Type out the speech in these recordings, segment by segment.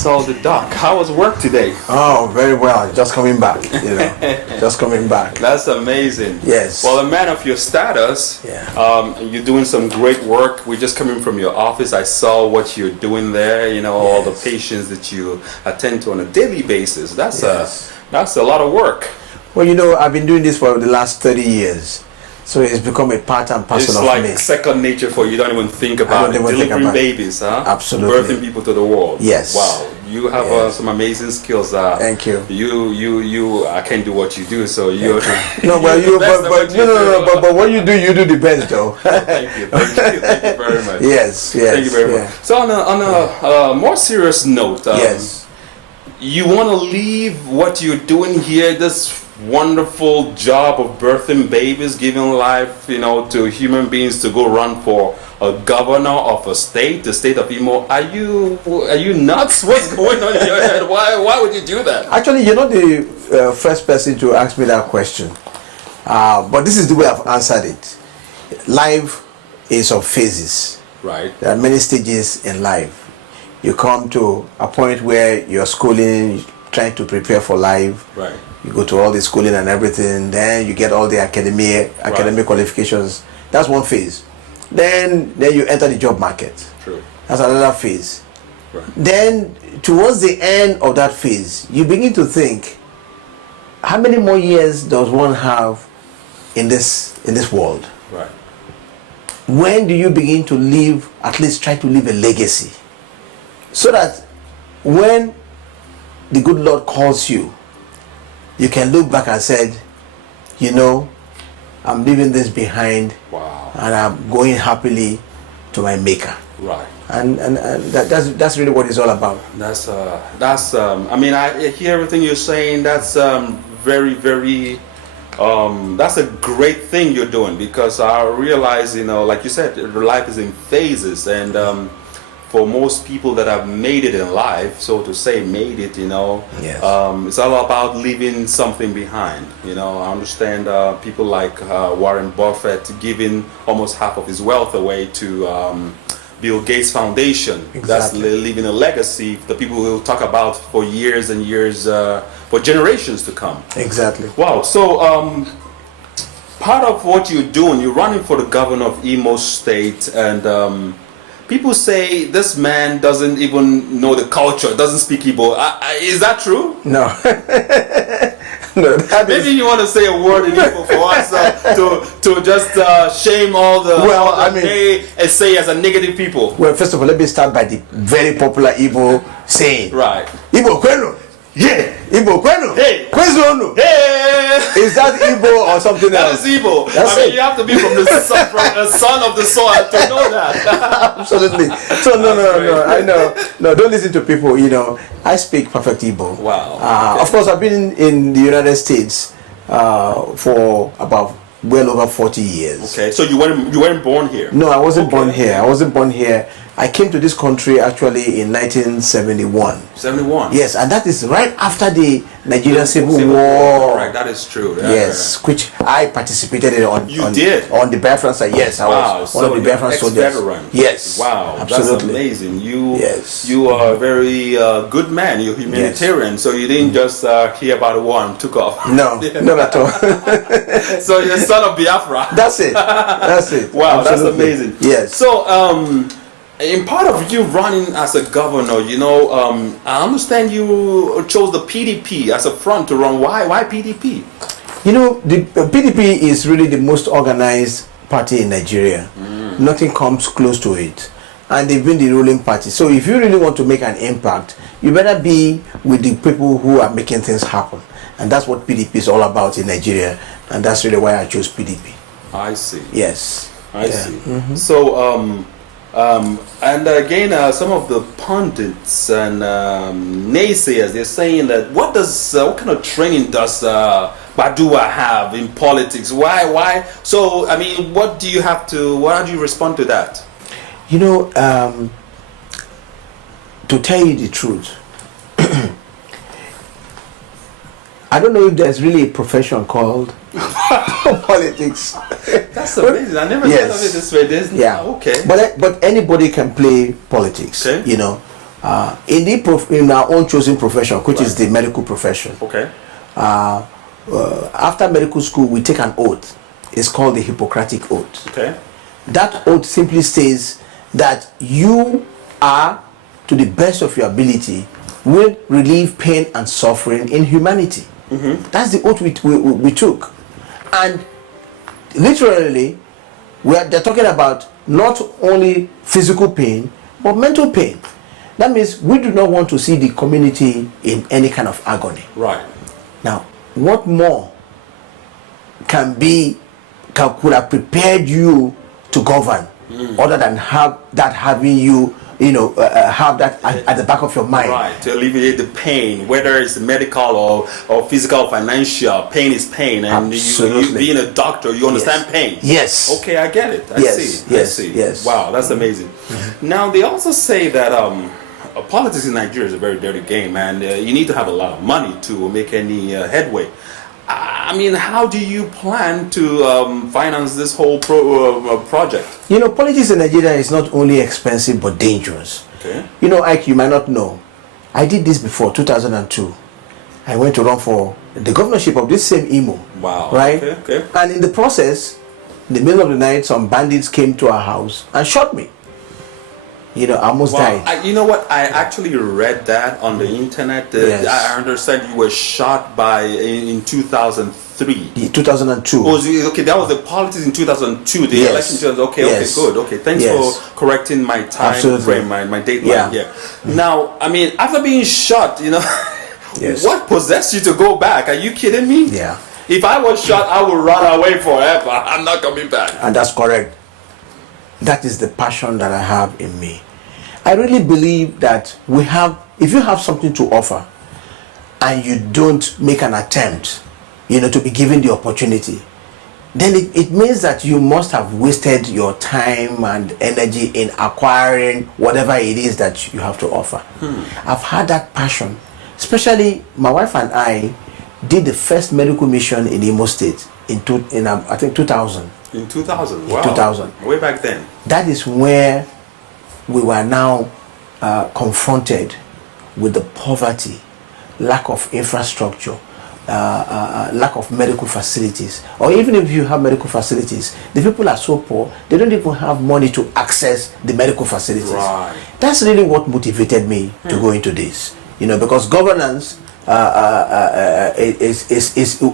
saw the doc. How was work today? Oh, very well. Just coming back, just coming back. That's amazing. Yes. Well, a man of your status, you're doing some great work. We're just coming from your office. I saw what you're doing there. All the patients that you attend to on a daily basis. That's a lot of work. Well, I've been doing this for the last 30 years. So it's become a part and parcel of me. It's like second nature for you. You don't even think about it. Delivering babies, huh? Absolutely. Birthing people to the world. Yes. Wow. You have some amazing skills. Thank you. You. I can't do what you do, so you're. No, but what you do the best, though. Thank you very much. Yes. Thank you very much. So on a more serious note, you want to leave what you're doing here, this wonderful job of birthing babies, giving life, to human beings, to go run for a governor of a state, the state of Imo. Are you nuts? What's going on in your head? Why would you do that? Actually, you're not the first person to ask me that question. But this is the way I've answered it. Life is of phases. Right. There are many stages in life. You come to a point where you're schooling, trying to prepare for life. Right. You go to all the schooling and everything, then you get all the academic qualifications. That's one phase. Then you enter the job market. True. That's another phase. Right. Then towards the end of that phase, you begin to think, how many more years does one have in this world? Right. When do you begin to live, at least try to leave a legacy? So that when the good Lord calls you, you can look back and said, I'm leaving this behind. Wow. And I'm going happily to my Maker. Right. And that's really what it's all about. I mean, I hear everything you're saying. That's very, very. That's a great thing you're doing, because I realize, like you said, life is in phases, and for most people that have made it in life, so to say, it's all about leaving something behind. I understand people like Warren Buffett giving almost half of his wealth away to Bill Gates Foundation. Exactly. That's leaving a legacy the people will talk about for years and years, for generations to come. Exactly. Wow. So part of what you're doing, you're running for the governor of Imo State, and people say this man doesn't even know the culture, doesn't speak Igbo. Is that true? No. No. Maybe you want to say a word in Igbo for us to just shame all the they say as a negative people. Well, first of all, let me start by the very popular Igbo saying. Right. Igbo kwenu. Yeah. Igbo kwenu. Hey. Kwezonu. Hey. Is that Igbo or something else? That is Igbo. You have to be from the son of the soil to know that. Absolutely. So no. I know. No, don't listen to people. I speak perfect Igbo. Wow. Of course, I've been in the United States for about well over 40 years. Okay. So you weren't born here? No, I wasn't born here. I came to this country actually in 1971. 71? Yes, and that is right after the Nigerian Civil War. Right, that is true. Yes, which I participated in on the Biafran side. Yes, I was one of the Biafran soldiers. Yes. Wow, absolutely. That's amazing. You are a very good man. You're humanitarian, so you didn't just hear about the war and took off. No, not at all. So you're son of Biafra. That's it. Wow, absolutely. That's amazing. Yes. So in part of you running as a governor, I understand you chose the PDP as a front to run. Why PDP? The PDP is really the most organized party in Nigeria. Nothing comes close to it. And they've been the ruling party. So if you really want to make an impact, you better be with the people who are making things happen. And that's what PDP is all about in Nigeria. And that's really why I chose PDP. I see. Yes. I see. Mm-hmm. So, and again, some of the pundits and naysayers, they're saying that what kind of training does Kpaduwa have in politics? Why? So, I mean, how do you respond to that? To tell you the truth, I don't know if there's really a profession called politics. That's amazing. I never thought of it this way. Okay. But anybody can play politics. Okay. in our own chosen profession, which is the medical profession. Okay. After medical school, we take an oath. It's called the Hippocratic Oath. Okay. That oath simply says that you are, to the best of your ability, will relieve pain and suffering in humanity. That's the oath we took. And literally, they're talking about not only physical pain, but mental pain. That means we do not want to see the community in any kind of agony. Right. Now, what more could have prepared you to govern, other than having you have that at the back of your mind? Right, to alleviate the pain, whether it's medical or physical, financial. Pain is pain, and you being a doctor, you understand pain. Yes. Okay, I get it. I see. Yes. Wow, that's amazing. Now they also say that politics in Nigeria is a very dirty game, and you need to have a lot of money to make any headway. I mean, how do you plan to finance this whole project? Politics in Nigeria is not only expensive but dangerous. Okay. Ike, you might not know, I did this before, 2002. I went to run for the governorship of this same Imo. Wow. Right? Okay. And in the process, in the middle of the night, some bandits came to our house and shot me. I almost died. You know what? I actually read that on the internet. Yes. I understand you were shot in 2003. 2002. Okay, that was the politics in 2002. The election. Okay, good. Okay, thanks for correcting my time frame, my dateline. Yeah. Now, I mean, after being shot, what possessed you to go back? Are you kidding me? Yeah. If I was shot, I would run away forever. I'm not coming back. And that's correct. That is the passion that I have in me. I really believe that if you have something to offer and you don't make an attempt, to be given the opportunity, then it means that you must have wasted your time and energy in acquiring whatever it is that you have to offer. I've had that passion. Especially my wife and I did the first medical mission in Imo State in I think 2000. In 2000, wow. 2000. Way back then. That is where we were now confronted with the poverty, lack of infrastructure, lack of medical facilities. Or even if you have medical facilities, the people are so poor, they don't even have money to access the medical facilities. Right. That's really what motivated me to go into this. Because governance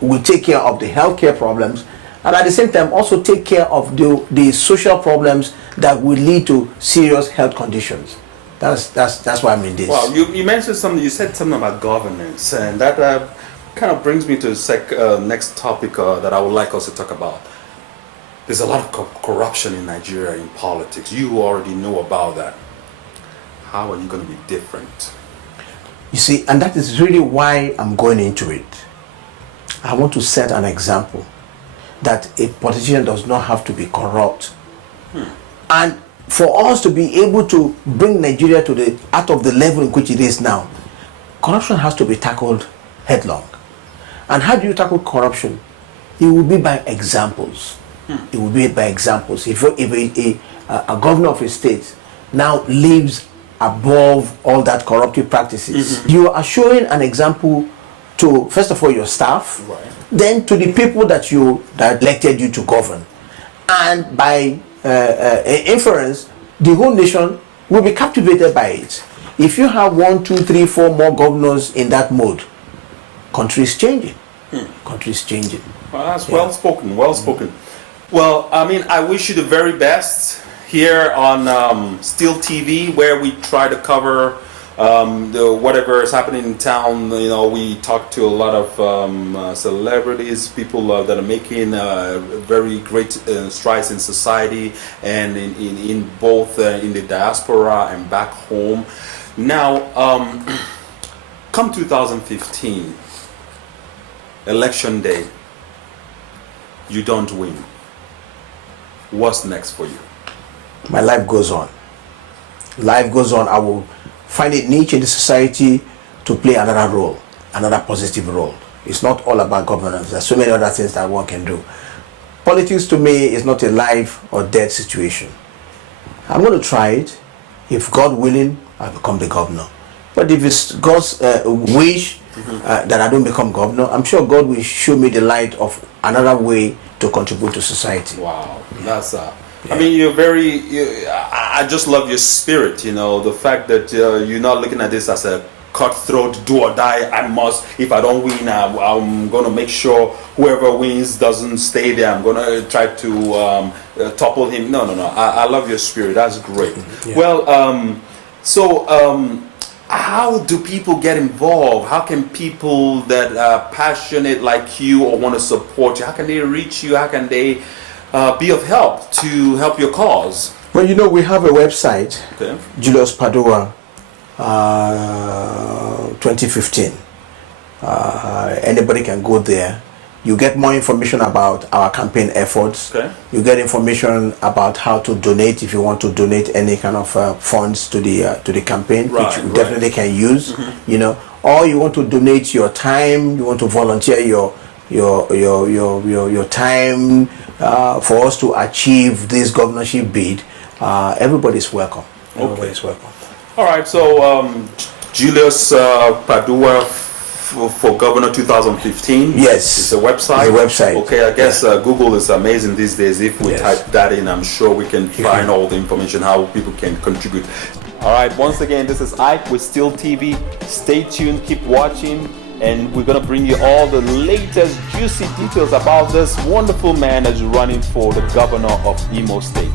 will take care of the healthcare problems, and at the same time also take care of the social problems that will lead to serious health conditions. That's why I'm in this. Well, you mentioned something. You said something about governance, and that kind of brings me to the next topic that I would like us to talk about. There's a lot of corruption in Nigeria in politics. You already know about that. How are you going to be different? You see, and that is really why I'm going into it. I want to set an example that a politician does not have to be corrupt. And for us to be able to bring Nigeria out of the level in which it is now, corruption has to be tackled headlong. And how do you tackle corruption? It will be by examples. It will be by examples. If a governor of a state now lives above all that corruptive practices, you are showing an example to, first of all, your staff, then to the people that elected you to govern, and by inference, the whole nation will be captivated by it. If you have 1, 2, 3, 4 more governors in that mode, country is changing. Country is changing. Well, that's well spoken. Well spoken. Well, I mean, I wish you the very best here on STeeLE TV, where we try to cover whatever is happening in town. We talk to a lot of celebrities, people that are making very great strides in society, and in both in the diaspora and back home. Now, come 2015, election day, you don't win. What's next for you? My life goes on. Life goes on. I will find a niche in the society to play another role, another positive role. It's not all about governance. There's so many other things that one can do. Politics to me is not a life or death situation. I'm going to try it. If God willing, I become the governor. But if it's God's wish that I don't become governor, I'm sure God will show me the light of another way to contribute to society. Wow, that's I mean, you're very. I just love your spirit. You know, the fact that you're not looking at this as a cutthroat, do or die. I must. If I don't win, I'm gonna make sure whoever wins doesn't stay there. I'm gonna try to topple him. No. I love your spirit. That's great. Yeah. Well, how do people get involved? How can people that are passionate like you or want to support you, how can they reach you? How can they be of help to help your cause? Well, you know, we have a website, Okay. Julius Kpaduwa 2015. Anybody can go there. You get more information about our campaign efforts. Okay. You get information about how to donate if you want to donate any kind of funds to the campaign, which you definitely can use. You know, or you want to donate your time. You want to volunteer your time for us to achieve this governorship bid. Everybody's welcome. Everybody's welcome. All right. So Julius Kpaduwa for Governor 2015. Yes, it's a website. It's a website. Okay, I guess Google is amazing these days. If we type that in, I'm sure we can find all the information how people can contribute. All right. Once again, this is Ike with STeeLE TV. Stay tuned. Keep watching. And we're going to bring you all the latest juicy details about this wonderful man that's running for the governor of Imo State.